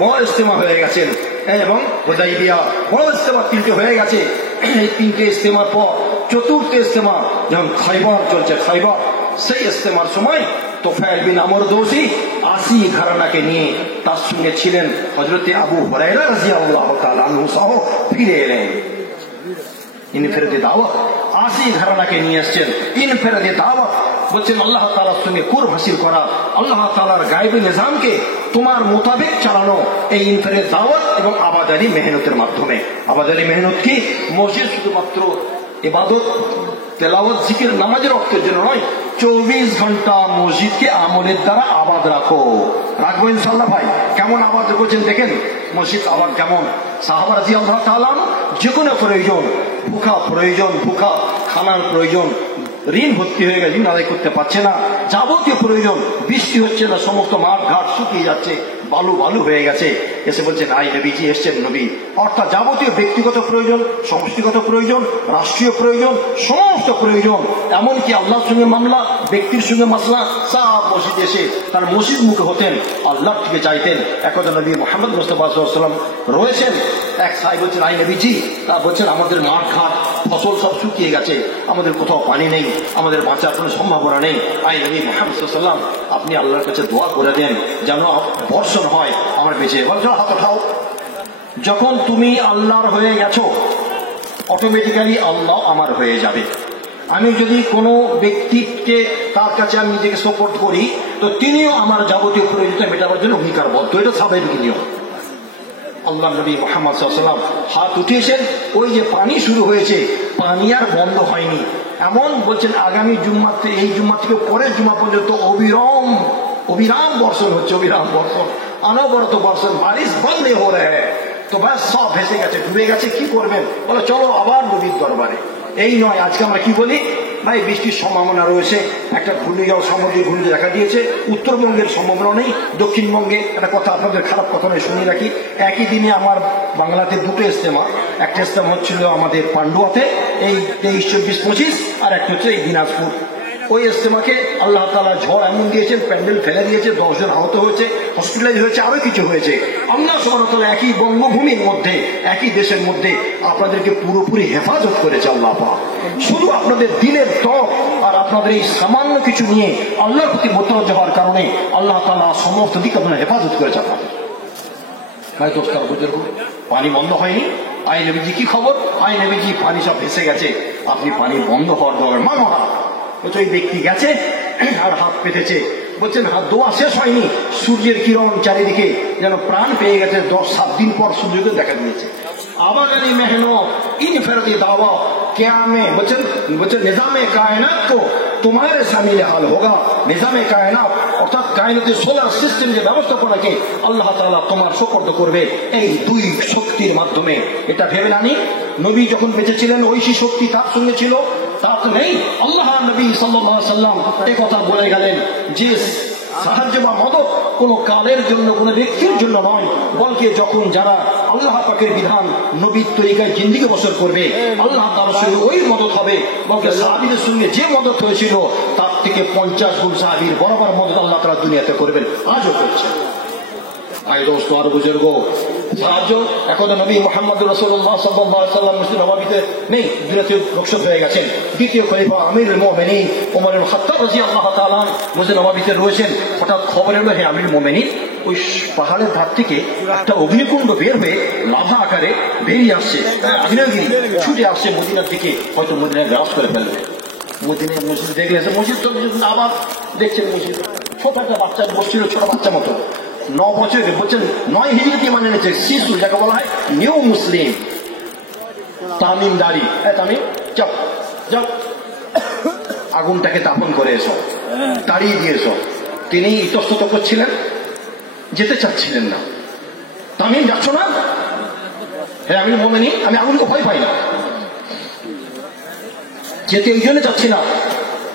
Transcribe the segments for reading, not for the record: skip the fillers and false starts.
বড় ইজতেমা হয়ে গেছেন এবং হুদাইবিয়া বড় ইজতেমা 3টে হয়ে গেছে। এই 3টে ইজতেমার পর চতুর্থ ইজতেমা যখন খাইবার চলছে, খাইবার সেই ইজতেমার সময় তোফায়েল বিন আমর দৌসি 80 ঘরানাকে নিয়ে তার সঙ্গে ছিলেন হযরতে আবু হুরায়রা রাদিয়াল্লাহু তাআলা আনহু সহ ফিরে এলেন। ইনফিরাদে দাওয়াত 80 ঘরানাকে নিয়ে এসেছেন। ইনফিরাদে দাওয়াত বলছেন আল্লাহ তাআলার সঙ্গে কুরব হাসিল করা, আল্লাহ তাআলার গায়বী নিজামকে তোমার মোতাবেক চালানো, এই ইনফিরাদে দাওয়াত এবং আবাদারি মেহনতের মাধ্যমে। আবাদারি মেহনত কি? মসজিদ শুধুমাত্র ইবাদত, তেলাওয়াত, জিকির, নামাজের রক্তের জন্য নয়, 24 ঘন্টা মসজিদকে আমলের দ্বারা আবাদ রাখো। রাখবো ইনশাআল্লাহ ভাই। কেমন আবাদ করছেন দেখেন, মসজিদ আবাদ কেমন। সাহাবা রাদিয়াল্লাহু তাআলা যে কোনো প্রয়োজন, ভুখা প্রয়োজন, ভুখা খানার প্রয়োজন, ঋণ ভর্তি হয়ে গেছে, ঋণ আদায় করতে পারছে না, যাবতীয় প্রয়োজন, বৃষ্টি হচ্ছে না, সমস্ত মাঠ ঘাট শুকিয়ে যাচ্ছে, বালু বালু হয়ে গেছে, এসে বলছেন আই নবীজি এসছেন নবী। অর্থাৎ যাবতীয় ব্যক্তিগত প্রয়োজন, সমষ্টিগত প্রয়োজন, রাষ্ট্রীয় প্রয়োজন, সমস্ত প্রয়োজন, এমনকি আল্লাহর সঙ্গে মামলা, ব্যক্তির সঙ্গে মাসলা, সব মসজিদ এসে তার মসজিদ মুখে হতেন, আল্লাহর থেকে চাইতেন। একদা নবী মুহাম্মদ মুস্তাফা সাল্লাল্লাহু আলাইহি ওয়াসাল্লাম রয়েছেন, এক সাহেব বলছেন আই নবীজি, তা বলছেন আমাদের মাঠ ঘাট ফসল সব শুকিয়ে গেছে, আমাদের কোথাও পানি নেই, আমাদের বাঁচার কোনো সম্ভাবনা নেই। আই নবী মুহাম্মদ সাল্লাল্লাহু আলাইহি ওয়াসাল্লাম আপনি আল্লাহর কাছে দোয়া করে দেন যেন বর্ষণ হয়, আমার বেঁচে। বলছো হাত ওঠাও। যখন তুমি আল্লাহর হয়ে গেছো, অটোমেটিক্যালি আল্লাহ আমার হয়ে যাবে। আমি যদি কোনো ব্যক্তিকে তার কাছে আমি নিজেকে সাপোর্ট করি, তো তিনিও আমার যাবতীয় প্রয়োজনীয়তা মেটাবার জন্য অঙ্গীকারবদ্ধ। এটা স্বাভাবিক নিয়ম। আল্লাহ নবী মুহাম্মদ সাল্লাল্লাহু আলাইহি ওয়াসাল্লাম হাত উঠিয়েছেন, ওই যে পানি শুরু হয়েছে, পানি আর বন্ধ হয়নি। এমন বলছেন আগামী জুম্মাতে, এই জুম্মা থেকে পরের জুম্মা পর্যন্ত অবিরাম বর্ষণ হচ্ছে, অবিরাম বর্ষণ, অনবরত বর্ষণ, বারিশ বন্ধ হয়ে রহে। তো ব্যাস সব ভেসে গেছে, ডুবে গেছে, কি করবেন? বলে চলো আবার নবীর দরবারে। এই নয়, আজকে আমরা কি বলি, ভাই বৃষ্টির সম্ভাবনা রয়েছে, একটা ঘূর্ণিঝড়, সামুদ্রিক ঘূর্ণিঝড় দেখা দিয়েছে, উত্তরবঙ্গের সম্ভাবনা নেই, দক্ষিণবঙ্গে। একটা কথা আপনাদের খারাপ কথা নয়, শুনে রাখি, একই দিনে আমার বাংলাতে 2টো ইজতেমা। একটা ইজতেমা হচ্ছিল আমাদের পান্ডুয়াতে, এই 23, 24, 25, আর একটা হচ্ছে এই দিনাজপুর। ওই ইজতেমাকে আল্লাহ তাআলা ঝড় এমন দিয়েছেন, প্যান্ডেল ফেলে দিয়েছে, 10 জন আহত হয়েছে, হসপিটালাইজ হয়েছে, আরো কিছু হয়েছে। আল্লাহ সুবহানাহু ওয়া তাআলা একই বঙ্গভূমির মধ্যে, একই দেশের মধ্যে আপনাদেরকে পুরোপুরি হেফাজত করেছে আল্লাহ পাক। শুধু আপনাদের দিলের ত্বক আর আপনাদের এই সামান্য কিছু নিয়ে আল্লাহর প্রতি মোতাওয়াজ্জহ হওয়ার কারণে আল্লাহ তাআলা সমস্ত দিক আপনার হেফাজত করেছে আপনাদের। ভাই দোস্তার বুজুর্গ, পানি বন্ধ হয়নি। আই নবীজি কি খবর? আই নবীজি পানি সব ভেসে গেছে, আপনি পানি বন্ধ হওয়ার দরকার। মামা ওই ব্যক্তি গেছে আর হাত পেতেছে, বলছেন হাত দোয়া শেষ হয়নি, সূর্যের কিরণ চারিদিকে যেন প্রাণ পেয়ে গেছে। 10-7 দিন পর সূর্যকে দেখা দিয়েছে। আবাদারি মেহনত, ইনফিরাদি দাওয়া क्या में बचन निजाम कायनात को तुम्हारे शामिल हाल होगा। निजाम कायनात অর্থাৎ কায়নাতের সোলার সিস্টেম যে ব্যবস্থাপনাকে আল্লাহ তাআলা তোমার সুপর্দ করবে এই 2 শক্তির মাধ্যমে। এটা ভেবে নানি নবী যখন বেঁচে ছিলেন ঐশী শক্তি তার সঙ্গে ছিল, তা তো নেই। আল্লাহ নবী সাল্লাল্লাহু আলাইহি ওয়াসাল্লাম এই কথা বলে গেলেন যে সাহায্য বা মদত কোন কালের জন্য, কোন ব্যক্তির জন্য নয়, বলকে যখন যারা আল্লাহ পাকের বিধান নবীর তরিকায় জিন্দেগি বসর করবে, আল্লাহ তাআলার সঙ্গে ওই মদত হবে। বলকে সাহাবীদের সঙ্গে যে মদত হয়েছিল তার থেকে 50 গুণ সাহাবীর বরাবর মদত আল্লাহ তাআলা দুনিয়াতে করবেন, আজও করছেন। ভাই দোস্ত আর বুজুর্গ, সাহায্য এখন নবী মুহাম্মদ রাসূলুল্লাহ সাল্লাল্লাহু আলাইহি ওয়াসাল্লাম মুসলিম নবীতে নেই, দুনিয়াতে রক্ষক হয়ে গেছেন। দ্বিতীয় খলিফা আমিরুল মুমিনিন ওমর ইবনে খাত্তাব রাদিয়াল্লাহু তাআলা মুসলিম নবীতে রয়েছেন। হঠাৎ খবর এলো, হে আমিরুল মুমিনিন, ওই পাহাড়ের ধার থেকে একটা অগ্নিকুণ্ড বের হয়ে লাভা আকারে বেরিয়ে আসছে, আগ্নেয়গিরি ছুটে আসছে মদিনার দিকে, হয়তো মদিনায় গ্রাস করে ফেলবে। মদিনায় মসজিদ দেখলে মসজিদ তো আবার দেখছেন মসজিদ, ছোট একটা বাচ্চা বসছিল, ছোট বাচ্চা মতো, 9 বছরে, বলছেন 9 হিজরিতে মানে নিয়েছে, শিশু যাকে বলা হয় নিউ মুসলিম। তামিম দাড়ি, তামিম চপ যাও, আগুনটাকে দাফন করে এসো, তাড়িয়ে দিয়ে এসো। তিনি ইতস্তত করছিলেন, যেতে চাচ্ছিলেন না। তামিম যাচ্ছ না? হ্যাঁ আমি মোমেনি, আমি আগুনকে ভয় পাই না, যেতে এই জন্য যাচ্ছি না।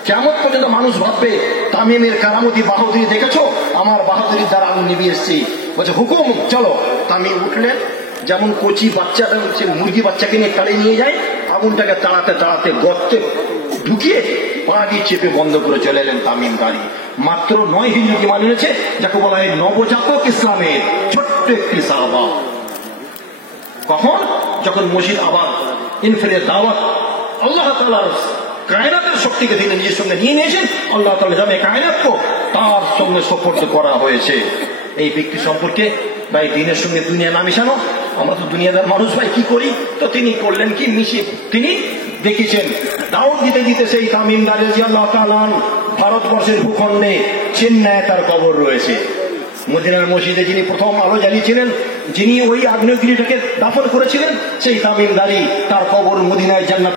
কিয়ামত পর্যন্ত মানুষ ভাববে তামিমের কারামতি বাহাদুরি দেখেছো, আমার বাহাদুরির দ্বারা আগুন নিভিয়ে এসছি। বলছে হুকুম চলো। তামিম উঠলেন, যেমন কচি বাচ্চাটা হচ্ছে মুরগি বাচ্চাকে নিয়ে তাড়িয়ে নিয়ে যায়, আগুনটাকে তাড়াতে তাড়াতে গর্তে ঢুকিয়ে পা দিয়ে চেপে বন্ধ করে চলে এলেন তামিম দাঁড়িয়ে। মাত্র 9 হিজরি মানে হয়েছে, যাকে বলা হয় নবজাতক ইসলামের ছোট্ট ছোট্ট একটি সাহাবা। কখন? যখন মসজিদ আবার ইনফিলের দাওয়াত আল্লাহ তাআলার কায়নাতের শক্তিকে তিনি নিজের সঙ্গে নিয়ে নিয়েছেন, আল্লাহ তাআলা জামে কায়নাতকে তার সঙ্গে সুপর্দ করা হয়েছে। এই ব্যক্তি সম্পর্কে ভাই দিনের সঙ্গে দুনিয়া না মিশানো, আমরা তো দুনিয়াদার মানুষ ভাই, কি করি? তো তিনি করলেন কি, মিশিয়ে তিনি দেখেছেন দাওয়াত দিতে দিতে সেই তামিমদার রাদিয়াল্লাহু তাআলা ভারতবর্ষের ভূখণ্ডে চেন্নাইয়ে তার কবর রয়েছে। মদিনার মসজিদে যিনি প্রথম আলো জ্বালিয়েছিলেন, যিনি ওই আগ্নেয়গিরিটাকে দাফন করেছিলেন, সেই তামিমদারি তার কবর মদিনায় জান্নাত